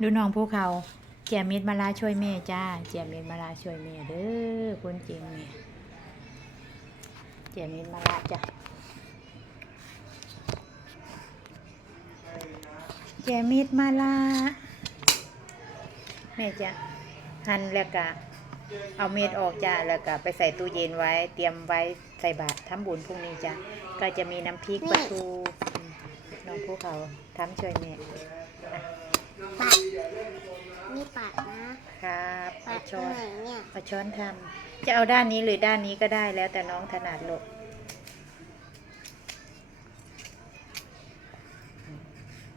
ดูน้องภูเขาเจียมิดมาลาช่วยแม่จ้าเจียมิดมาลาช่วยแม่เด้อคุณจริงแม่เจียมิดมาลาจ้ะเจียมิดมาลาแม่จ้ะหั่นแล้วก็เอาเม็ดออกจ้าแล้วก็ไปใส่ตู้เย็นไว้ เตรียมไว้ใส่บาตรทำบุญพรุ่งนี้จ้ะก็จะมีน้ำพริกปลาทูน้องภูเขาทำช่วยแม่ ปัดนี่ปัดนะครับปัเอาดตรช้องนไหนเนี่ยเอาช้อนทำจะเอาด้านนี้หรือด้านนี้ก็ได้แล้วแต่น้องถนัดลูก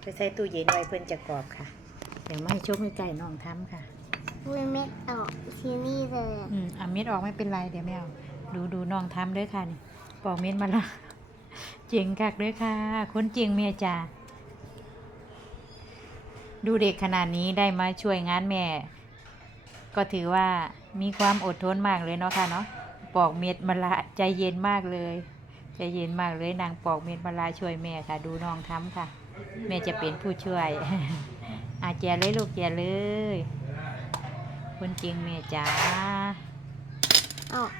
ไปใส่ตู้เย็นไว้เพื่อนจะกรอบค่ะ เดี๋ยวไม่ให้ชมให้ไก่น้องทำค่ะวิเม็ดออกที่นี่เลยอืมเอาเม็ดออกไม่เป็นไรเดี๋ยวไม่เอาดูดูน้องทำเด้วยค่ะนี่ปอกเม็ดมาละเจ๋งคักเด้วยค่ะ คนจริงเมียจ่า ดูเด็กขนาดนี้ได้มาช่วยงานแม่ ก็ถือว่ามีความอดทนมากเลยเนาะค่ะเนาะปอกเม็ดมะละใจเย็นมากเลยใจเย็นมากเลยนางปอกเม็ดมะละช่วยแม่ค่ะ ดูน้องทำค่ะ แม่จะเป็นผู้ช่วยอาแจเลยลูกแจเลยคนจริงแม่จ๋าออก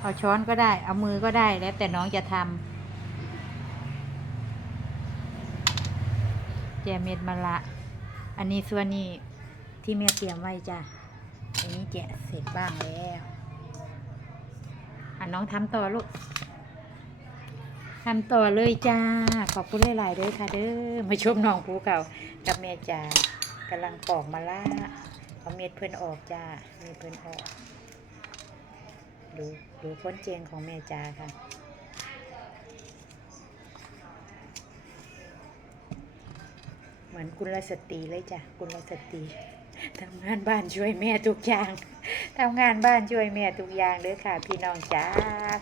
เอาช้อนก็ได้ เอามือก็ได้แล้วแต่น้องจะทำ แจเม็ดมะละอันนี้ส่วนนี้ที่แม่เตรียมไว้จ้ะอันนี้แจเสร็จบ้างแล้วอะน้องทำต่อลูกทำต่อเลยจ้า ขอบคุณหลายๆเด้อค่ะเด้อ มาชมน้องภูเขากับแม่จ๋ากำลังปอกมะละเอาเม็ดเพื่อนออกจ้าเม็ดเพื่อนออก ดูดูพ้นเจียงของแม่จาค่ะ เหมือนกุลสตรีเลยจ้ะกุลสตรีทำงานบ้านช่วยแม่ทุกอย่างทำงานบ้านช่วยแม่ทุกอย่างเลยค่ะ พี่น้องจ้า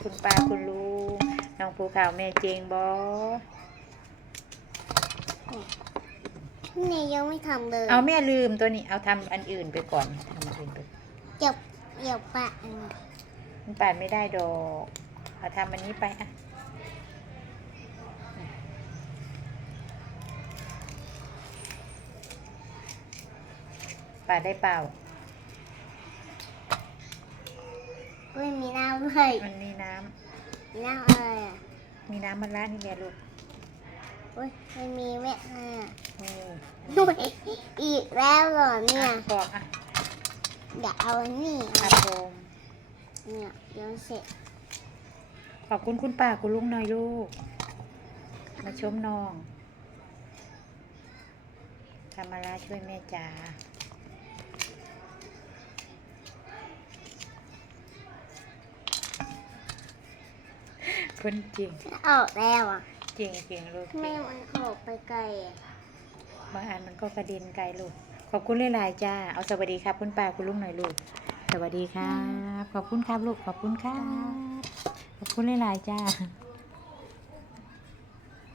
คุณป้าคุณลุงน้องภูเขาแม่เจงบอนี่ยังไม่ทำเลย เอาแม่ลืมตัวนี้ เอาทำอันอื่นไปก่อนทำอันอื่นไปเดี๋ยวเดี๋ยวปะอันนี้มันป่านไม่ได้ดอกเอาทำอันนี้ไปอะ ปาดได้เปล่าไม่มีน้ำเลยมันมีน้มีน้ำอะไรอะำมีน้ำมันละนี่แหละลูกอุ้ยไม่มีเม็ดอะไรอะนี่ด้วย อีกแล้วเหรอเนี่ย อะบอกอะเดี๋ยวเอาอันนี่อาโฟมเนี่ยเดี๋ยวเสร็จขอบคุณคุณป้าคุณลุงหน่อยลูก มาชมน้องทำมาลาช่วยแม่จ๋า คนจริงออกแล้วอะจริงจริงลูกทำไมมันออกไปไกลอะบางอันมันก็กระเด็นไกลลูก ขอบคุณหลายๆจ้า เอาสวัสดีครับคุณป้าคุณลุงหน่อยลูก สวัสดีครับ ขอบคุณครับลูก ขอบคุณครับ ขอบคุณหลายๆจ้า